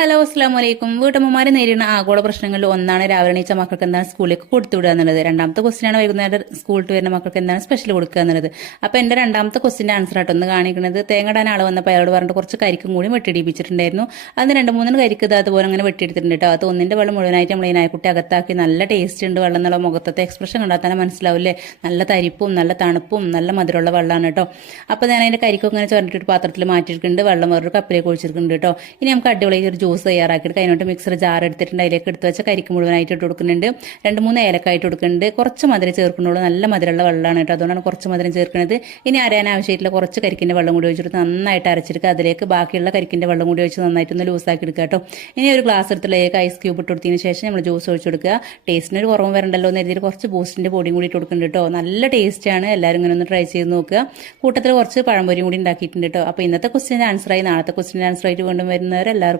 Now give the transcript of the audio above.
Hello അസ്സാം വലൈക്കും. വീട്ടമ്മമാരെ നേരിടുന്ന ആഗോള പ്രശ്നങ്ങളിൽ ഒന്നാണ് രാവിലെ എണീച്ച മക്കൾക്ക് എന്താണ് സ്കൂളിലേക്ക് കൊടുത്തുവിടുക എന്നുള്ളത്. രണ്ടാമത്തെ ക്വസ്റ്റ്യൻ ആണ് വൈകുന്നേരം സ്കൂളിൽ വരുന്ന മക്കൾക്ക് എന്താണ് സ്പെഷ്യൽ കൊടുക്കുക എന്നുള്ളത്. അപ്പൊ എന്റെ രണ്ടാമത്തെ ക്വസ്റ്റിന്റെ ആൻസർ ആയിട്ട് ഒന്ന് കാണിക്കുന്നത്, തേങ്ങടാൻ ആൾ വന്നപ്പോൾ അയാളോട് പറഞ്ഞിട്ട് കുറച്ച് കരിക്കും കൂടി വെട്ടിടിപ്പിച്ചിട്ടുണ്ടായിരുന്നു. അതിന് 2-3 കരിക്ക് അതുപോലെ അങ്ങനെ വെട്ടിയെടുത്തിട്ടുണ്ട് കേട്ടോ. അത് ഒന്നിന്റെ വെള്ളം മുഴുവനായിട്ട് നമ്മൾ ഈ നായ്ക്കുട്ടി അകത്താക്കി. നല്ല ടേസ്റ്റ് ഉണ്ട് വെള്ളം എന്നുള്ള മുഖത്തെ എക്സ്പ്രഷൻ കണ്ടാൽ തന്നെ മനസ്സിലാവില്ലേ. നല്ല തരിപ്പും നല്ല തണുപ്പും നല്ല മധുരമുള്ള വെള്ളമാണ് കേട്ടോ. അപ്പൊ ഞാൻ അതിന്റെ കരിക്കൊക്കെ ഇങ്ങനെ ചുരണ്ടിട്ട് പാത്രത്തിൽ മാറ്റിയിട്ടുണ്ട്. വെള്ളം വേറൊരു കപ്പിലേക്ക് ഒഴിച്ചിട്ടുണ്ട് കേട്ടോ. ഇനി നമുക്ക് അടിപൊളി ഒരു ജ്യൂസ് തയ്യാറാക്കിയിട്ട് അതിനോട്ട് മിക്സർ ജാർ എടുത്തിട്ടുണ്ട്. അതിലേക്ക് എടുത്ത് വെച്ച കരിക്ക് മുഴുവനായിട്ട് ഇട്ട് കൊടുക്കുന്നുണ്ട്. 2-3 ഏലക്കായിട്ട് കൊടുക്കുന്നുണ്ട്. കുറച്ച് മധുരം ചേർക്കുന്നുള്ളൂ. നല്ല മധുരമുള്ള വെള്ളമാണ് കേട്ടോ. അതുകൊണ്ടാണ് കുറച്ച് മധുരം ചേർക്കുന്നത്. ഇനി അരയാൻ ആവശ്യമായിട്ടുള്ള കുറച്ച് കരിക്കിന്റെ വെള്ളം കൂടി ഒഴിച്ചിട്ട് നന്നായിട്ട് അരച്ചെടുക്കുക. അതിലേക്ക് ബാക്കിയുള്ള കരിക്കിന്റെ വെള്ളം കൂടി ഒഴിച്ച് നന്നായിട്ടൊന്ന് ലൂസാക്കി എടുക്കുക കേട്ടോ. ഇനി ഒരു ഗ്ലാസ് എടുത്തിലേക്ക് ഐസ് ക്യൂബ് ഇട്ട് കൊടുത്തതിന് ശേഷം നമ്മൾ ജ്യൂസ് ഒഴിച്ച് കൊടുക്കുക. ടേസ്റ്റിന് ഒരു കുറവും വരണ്ടല്ലോ എന്ന് എഴുതിയിട്ട് കുറച്ച് ബൂസ്റ്റിന്റെ പൊടിയും കൂടി ഇട്ട് കൊടുക്കുന്നുണ്ട് കേട്ടോ. നല്ല ടേസ്റ്റാണ്. എല്ലാവരും ഇങ്ങനെ ഒന്ന് ട്രൈ ചെയ്ത് നോക്കുക. കൂട്ടത്തിൽ കുറച്ച് പഴംപൊരിയും കൂടി ഉണ്ടാക്കിയിട്ടുണ്ട് കേട്ടോ. അപ്പോൾ ഇന്നത്തെ ക്വസ്റ്റിന്റെ ആൻസറായി നാളത്തെ ക്വസ്റ്റിന്റെ ആൻസറായിട്ട് വീണ്ടും വരുന്നവരെല്ലാവർക്കും